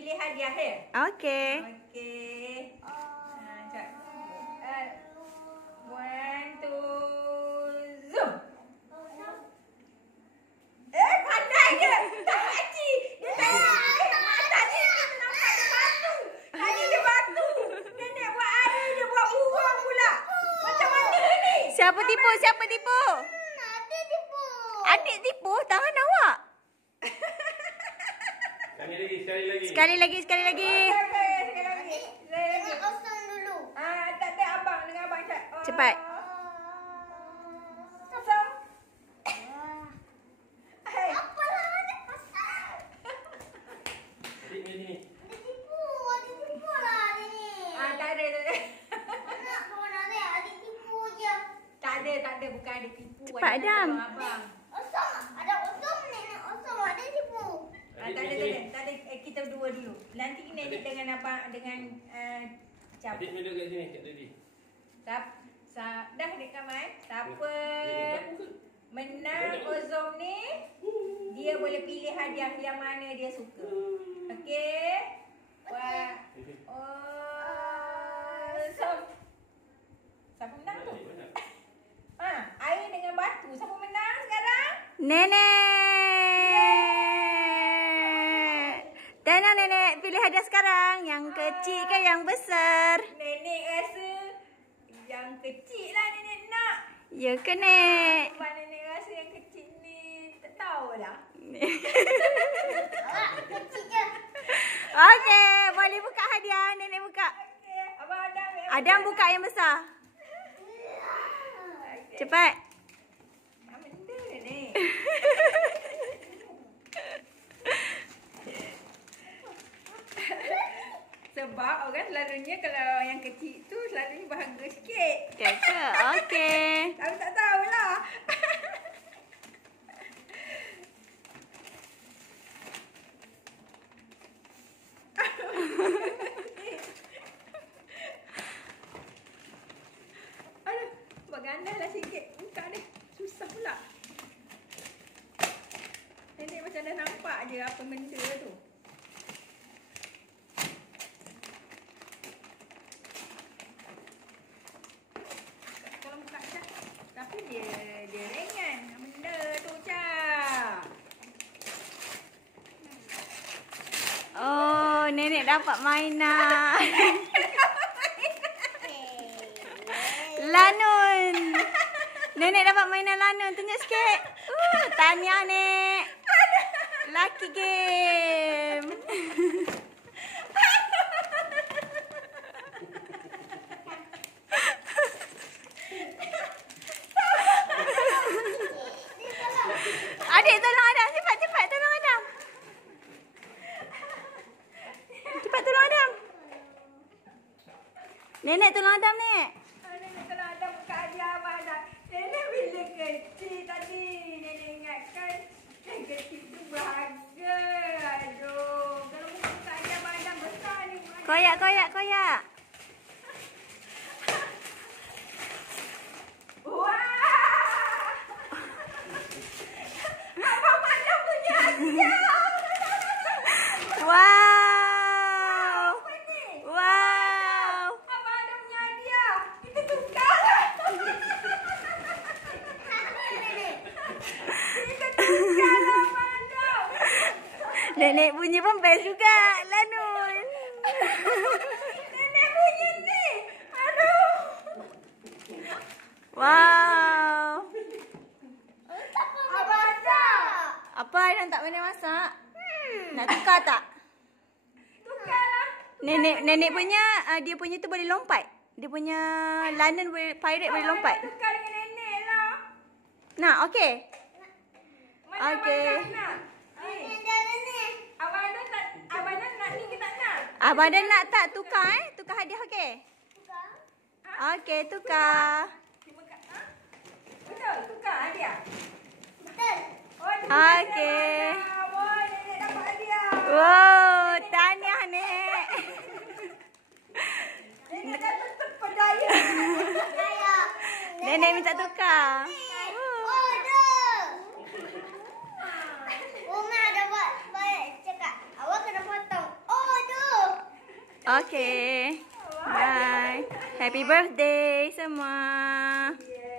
pilih hadiah ya. Okey. Okey. Sekejap. 1, 2, zoom. Pandai je. Tak kecil. Dia tadi nampak dia batu. Tadi dia batu. Nenek buat air, dia buat burung pula. Macam mana ni? Siapa tipu? Siapa tipu? Adik tipu. Adik tipu? Tangan awak. Sekali lagi. Sekali lagi. Tengok kosong dulu. Tak ada abang dengan abang cak. Cepat. Kosong. Apalah ada pasal. Adik tipu lah adik ni. Tak ada. Nak kawan adik tipu je. Tak ada. Bukan ada tipu. Cepat, Adam. Abang. Osong. Ada osong nenek osong. Adik tipu. Tak ada. Kita berdua dulu. Nanti nenek dengan abang dengan cap. Adik duduk kat sini, kat tadi. Dah dekat kamar. Siapa menang Ozom ni, dia boleh pilih hadiah yang mana dia suka. Okey? Ozom. Siapa menang tu? Air dengan batu. Siapa menang sekarang? Nenek. Tanya nenek pilih hadiah sekarang. Yang kecil ke yang besar? Nenek rasa yang kecil lah nenek nak. Ya ke, Nek? Sebab nenek rasa yang kecil ni tak tahulah. Awak kecil je. Okey, boleh buka hadiah. Nenek buka. Okey, abang Adam. Adam buka yang besar. Cepat. Apa benda ni? Sebab orang selalunya kalau yang kecil tu selalunya bahagia sikit. Kata, okey. Tapi tak tahulah. Aduh, buat gandah lah sikit. Buka dia. Susah pula. Nenek macam dah nampak je apa benda tu. Kalau buka Cak. Tapi dia ringan. Benda tu Cak. Oh, nenek dapat mainan. Lanun. Nenek dapat mainan lanun. Tunjuk sikit. Tahniah, Nek. Lucky game. Adik tolong Adam. Cepat tolong Adam. Cepat tolong Adam. Nenek tolong Adam, Nek. Nenek kalau ada buka hadiah abang Adam. Nenek bila kecil tadi. Nenek ingatkan yang kecil tu berharga. Aduh. Kalau buka hadiah abang Adam besar ni. Koyak. Wah. Abang Adam punya hadiah. Wow. Apa ni? Wow. Abang Adam punya hadiah. Kita tukar lah. Kita tukar lah Abang Adam. Nenek bunyi pun best juga, Lanun. Nenek punya ni. Aduh. Wow. Abang Adam. Apa Adam tak pandai masak? Nak tukar tak? Tukar lah. Nenek punya, dia punya tu boleh lompat. Dia punya Lanun boleh, pirate boleh lompat. Tukar dengan nenek lah. Nak, okey. Mana Okey. Abang Adam nak? Ni. Ada ni. Abang Adam nak ni ke tak nak? Abang Adam nak tak tukar Tukar hadiah, okey? Tukar. Okey, tukar. Terima kasih. Betul, tukar hadiah. Betul. Oh, terima kasih. Okey. Oh, nenek dapat hadiah. Wow, tahniah, Nek. Nenek dah tetap berdaya. Saya. Nenek minta tukar. Order. Umi ada buat baik cakap. Awak kena potong. Oh, Okay. Bye. Happy birthday semua. Yeah.